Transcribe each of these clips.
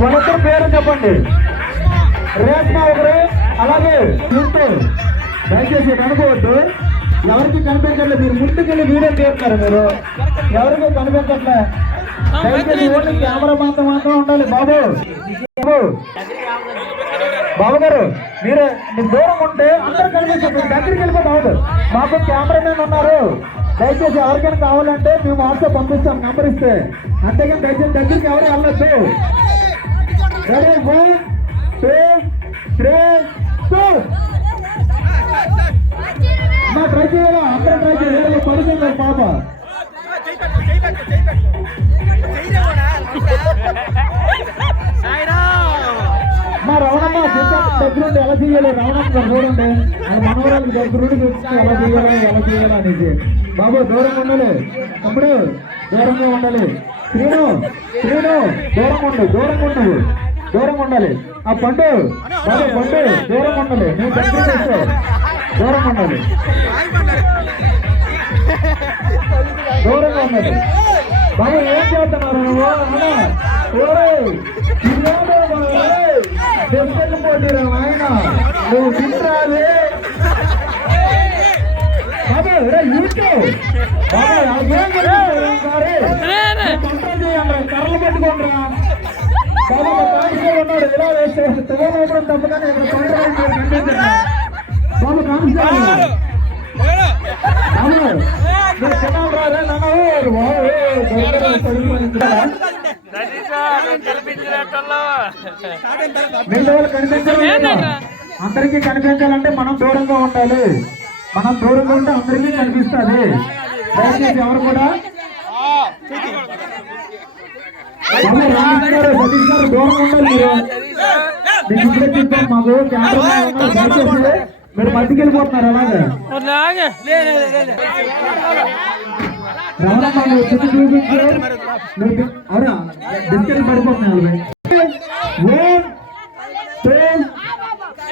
వాళ్ళిద్దరు పేరు చెప్పండి. రేష్మా ఒకరు, అలాగే చూస్తూ దయచేసి కనుకోవద్దు. ఎవరికి కనిపించట్లేదు, మీరు ముందుకెళ్ళి వీడియో తీస్తున్నారు, మీరు ఎవరికి కనిపించట్లే. దయచేసి ఓన్లీ కెమెరా మాత్రం ఉండాలి. బాబు బాబు గారు మీరు దూరం ఉంటే అందరు కనిపిస్తుంది, దగ్గరికి వెళ్ళిపోతే అవదు. మాకు కెమెరామెన్ ఉన్నారు. దయచేసి ఎవరికైనా కావాలంటే మేము వాట్సాప్ పంపిస్తాం నెంబర్ ఇస్తే, అంతేగాని దయచేసి దగ్గరికి ఎవరు వెళ్ళొద్దు. రెడీ 1 2 3 4. మా ట్రై చేయాలా, అందరూ ట్రై చేయాలి. పడుతుంది పాప. మా రవణమ్మ దగ్గరుండి ఎలా చేయాలి, రవణమ్మ గారు చూడండి, మనవరాలు దగ్గరుండి చూస్తే ఎలా చేయాలా అనేది. బాబు దూరంగా ఉండాలి, తమ్ముడు దూరంగా ఉండాలి. శ్రీను దూరంగా ఉండాలి. ఆ పండు బాబు పండు దూరంగా ఉండాలి. నువ్వు దగ్గర చేస్తావు, దూరంగా ఉండాలి. బాబు ఏం చేస్తున్నారు నువ్వు? పోటీరా ఆయన, నువ్వు తింటాలి. బాబు యూట్యూబ్ కర్రలు పెట్టుకోండిరా. బాబు కానిస్టేబుల్ ఉన్నాడు, ఇలా వేస్తే తువ్వడం తప్పగానే కనిపించండి. బాబు కానిస్టేబుల్ అందరికీ కనిపించాలంటే మనం దూరంగా ఉండాలి. మనం దూరంగా ఉంటే అందరికీ కనిపిస్తుంది. దయచేసి ఎవరు కూడా సతీష్ గారు దూరంగా ఉండాలి. మీరు మీకు ఇప్పుడే చెప్తాం, మాకు కెమెరా దయచేసి మీరు మధ్యకి వెళ్ళిపోతున్నారు. అలాగే రమణమ్మ చుట్టూ చూపించారు, అవునా బిస్కెట్ పడిపోతున్నాయి. 1 2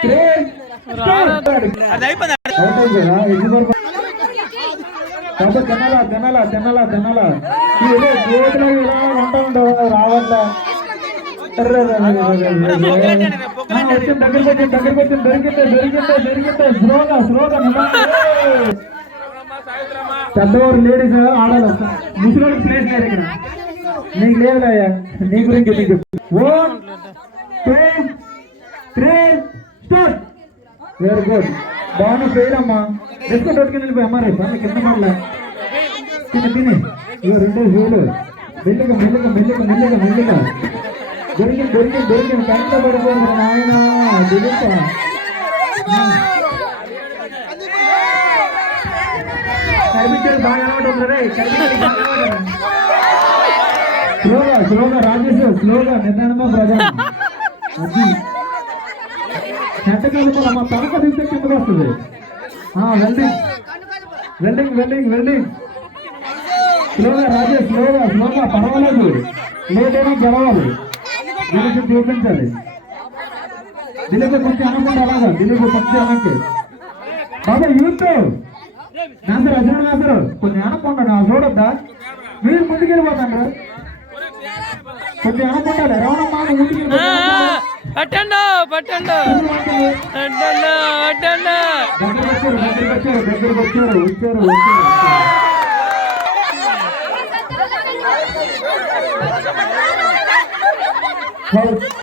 3 తినాలా చేతిలో ఇలా వంట ఉండవు రావట్లా. దగ్గరికి వచ్చింది దొరికితే స్లోగా పెద్దవారు లేడీస్ ఆడాలి. ముసలికి ప్లేస్ లేదు ఇక్కడ, నీకు లేదులయ్యా. నీ గురించి నీకు 1 2 3 స్టార్ట్. వెరీ గుడ్, బాగున్నా చేయడమ్మా. బిస్కెట్ పట్టుకుని వెళ్ళిపోయి అమ్మారు పన్ను కింద మళ్ళా తిని ఇక 2 చూడు. మెల్లిగా దొరికింది కంట పడిపోయింది నాయన. కనిపించేది బాగా అలవాటు అవుతుంది. స్లోగా రాజేష్, స్లోగా నిదానంగా ప్రజా. అది చెట్టకాలు కూడా మా తనక దింటే కిందకు వస్తుంది. వెల్డింగ్ స్లోగా రాజేష్, స్లోగా పర్వాలేదు. లేట్ అయినా గెలవాలి. దిలీప్ చూపించాలి. దిలీప్ కొంచెం అనకుండా అలాగా, దిలీప్ కొంచెం అనక్కి. బాబా యూత్ నాసరు కొంచెం అనకుండా నా చూడొద్దా? మీరు ముందుకెళ్ళిపోతాను, కొంచెం అనకుండాలి. రవణమ్మ ముందుకు వచ్చారు.